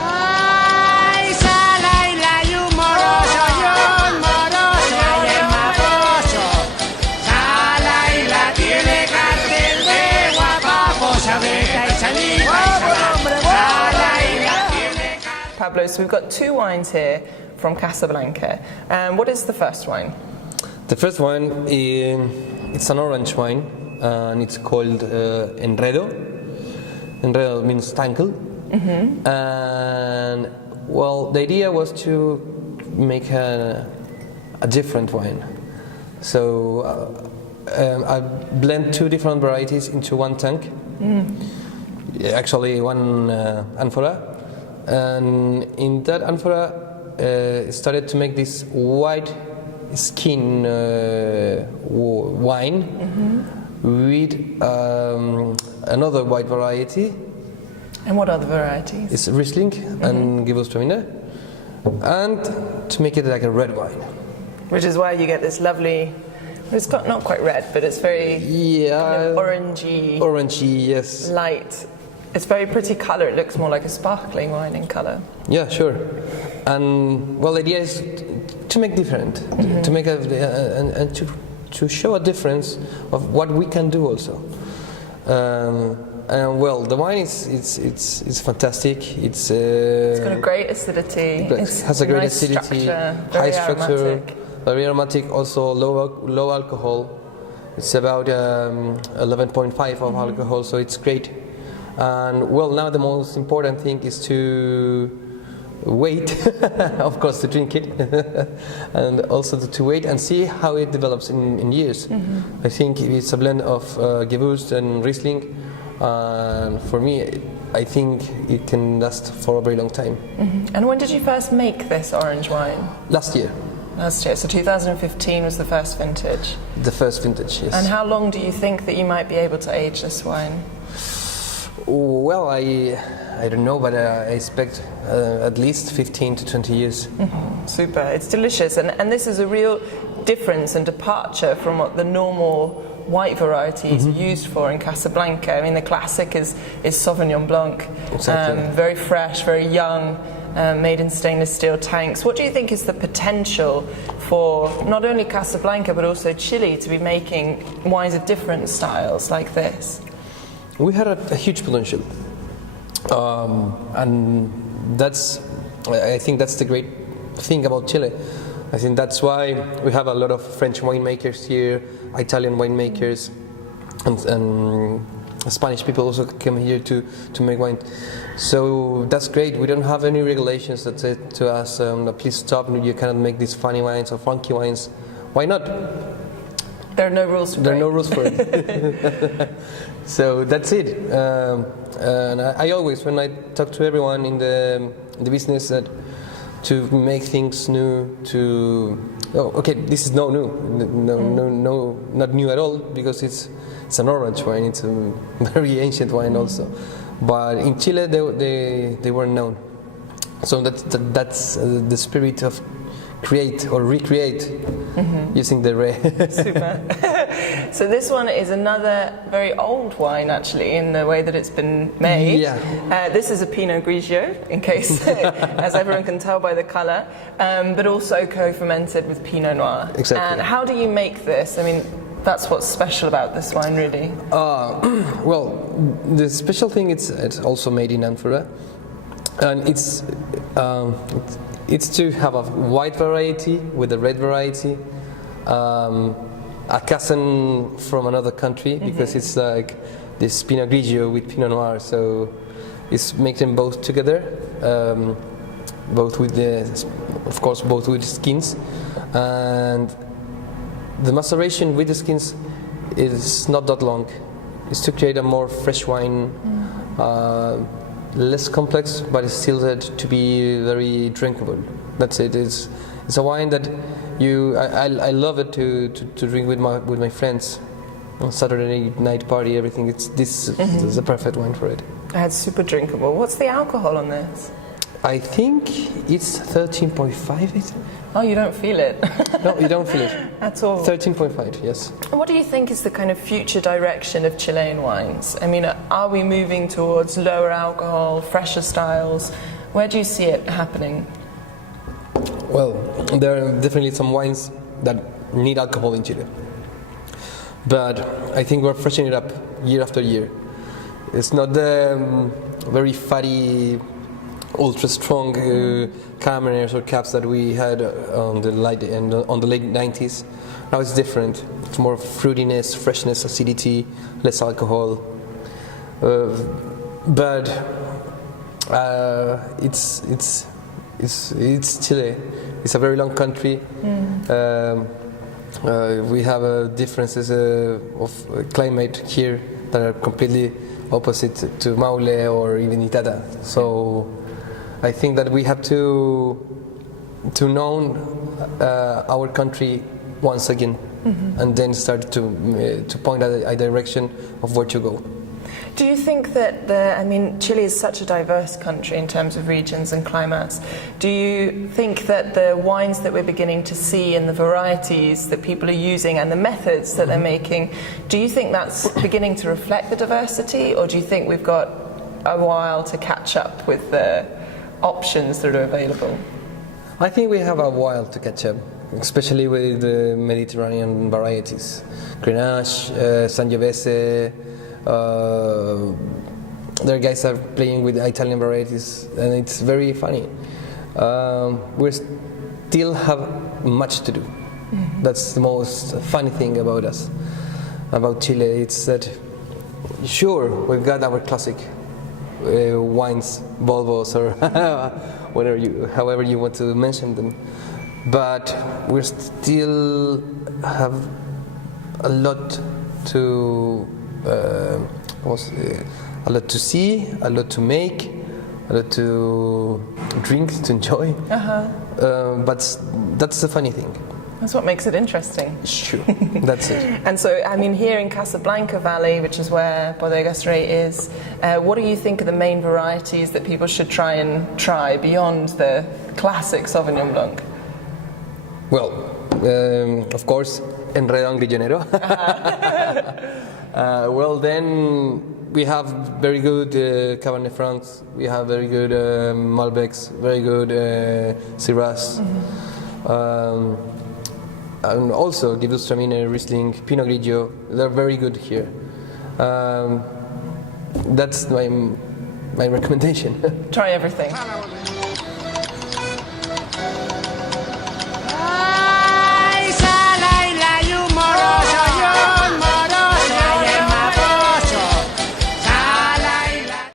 Ay, sala y la y un morocho, y el mapocho. Sala y la tiene cartel de guapapo, abeja y saliva y sala. Sala y la tiene cartel. Pablo, so we've got two wines here from Casablanca. What is the first wine? The first one, it's an orange wine, and it's called Enredo. Enredo means tangle. And well, the idea was to make a different wine. So I blend two different varieties into one tank. Actually, one amphora. And in that amphora, started to make this white skin wine with another white variety. And what other varieties? It's Riesling and Gewürztraminer, and to make it like a red wine. Which is why you get this lovely, it's got not quite red, but it's very kind of orangey. Orangey, yes. Light. It's very pretty colour. It looks more like a sparkling wine in colour. Yeah, sure. And well, the idea is to make different, to make and to show a difference of what we can do also. And well, the wine it's fantastic. It's got a great acidity. It has a great nice acidity, structure, high structure, aromatic. very aromatic. Also low alcohol. It's about 11.5 of alcohol, so it's great. And well, now the most important thing is to wait, of course, to drink it, and also to wait and see how it develops in years. I think it's a blend of Gewürz and Riesling, and for me, I think it can last for a very long time. And when did you first make this orange wine? Last year. Last year, so 2015 was the first vintage. The first vintage, yes. And how long do you think that you might be able to age this wine? Well, I don't know, but I expect at least 15 to 20 years. Super, it's delicious, and this is a real difference and departure from what the normal white varieties are used for in Casablanca. I mean, the classic is Sauvignon Blanc, Exactly. very fresh, very young, made in stainless steel tanks. What do you think is the potential for not only Casablanca but also Chile to be making wines of different styles like this? We had a huge potential, and I think that's the great thing about Chile. I think that's why we have a lot of French winemakers here, Italian winemakers, and Spanish people also come here to make wine. So that's great. We don't have any regulations that say to us, please stop, you cannot make these funny wines or funky wines. Why not? There are no rules for it. There are no rules for it. So that's it. And I always, when I talk to everyone in the business, that to make things new, this is no not new at all, because it's an orange wine. It's a very ancient wine also. But in Chile, they were known. So that's the spirit of create or recreate using the red. Super. So this one is another very old wine, actually, in the way that it's been made. Yeah. This is a Pinot Grigio, in case, as everyone can tell by the colour, but also co-fermented with Pinot Noir. Exactly. And how do you make this? I mean, that's what's special about this wine, really. Well, the special thing it's also made in amphora, and it's to have a white variety with a red variety, a cousin from another country, because it's like this Pinot Grigio with Pinot Noir, so it's make them both together, both with both with skins, and the maceration with the skins is not that long. It's to create a more fresh wine, less complex, but it's still to be very drinkable. That's it. It's a wine that I love it to drink with my friends on Saturday night party. Everything. This is a perfect wine for it. It's super drinkable. What's the alcohol on this? I think it's 13.5. Oh, you don't feel it No, you don't feel it. at all. 13.5, yes. What do you think is the kind of future direction of Chilean wines? I mean, are we moving towards lower alcohol, fresher styles? Where do you see it happening? Well, there are definitely some wines that need alcohol in Chile. But I think we're freshening it up year after year. It's not the very fatty, ultra strong Cabernet or caps that we had on the late 90s. Now it's different. It's more fruitiness, freshness, acidity, less alcohol. But it's Chile. It's a very long country. We have differences of climate here that are completely opposite to Maule or even Itata. So I think that we have to know our country once again, and then start to point out a direction of where to go. Do you think that Chile is such a diverse country in terms of regions and climates. Do you think that the wines that we're beginning to see and the varieties that people are using and the methods that they're making, do you think that's beginning to reflect the diversity, or do you think we've got a while to catch up with the options that are available? I think we have a while to catch up, especially with the Mediterranean varieties. Grenache, Sangiovese. Their guys are playing with Italian varieties, and it's very funny. We still have much to do. That's the most funny thing about us, about Chile. It's that, sure, we've got our classic wines, Volvos, or however you want to mention them, but we still have a lot to. A lot to see, a lot to make, a lot to drink, to enjoy. But that's the funny thing. That's what makes it interesting. Sure, that's it. And so, I mean, here in Casablanca Valley, which is where Bodegas Rey is, what do you think are the main varieties that people should try beyond the classic Sauvignon Blanc? Well, of course, Enredado Grillonero. Well, then we have very good Cabernet Francs, we have very good Malbecs, very good Syrahs, and also Gewürztraminer, Riesling, Pinot Grigio. They're very good here. That's my recommendation. Try everything.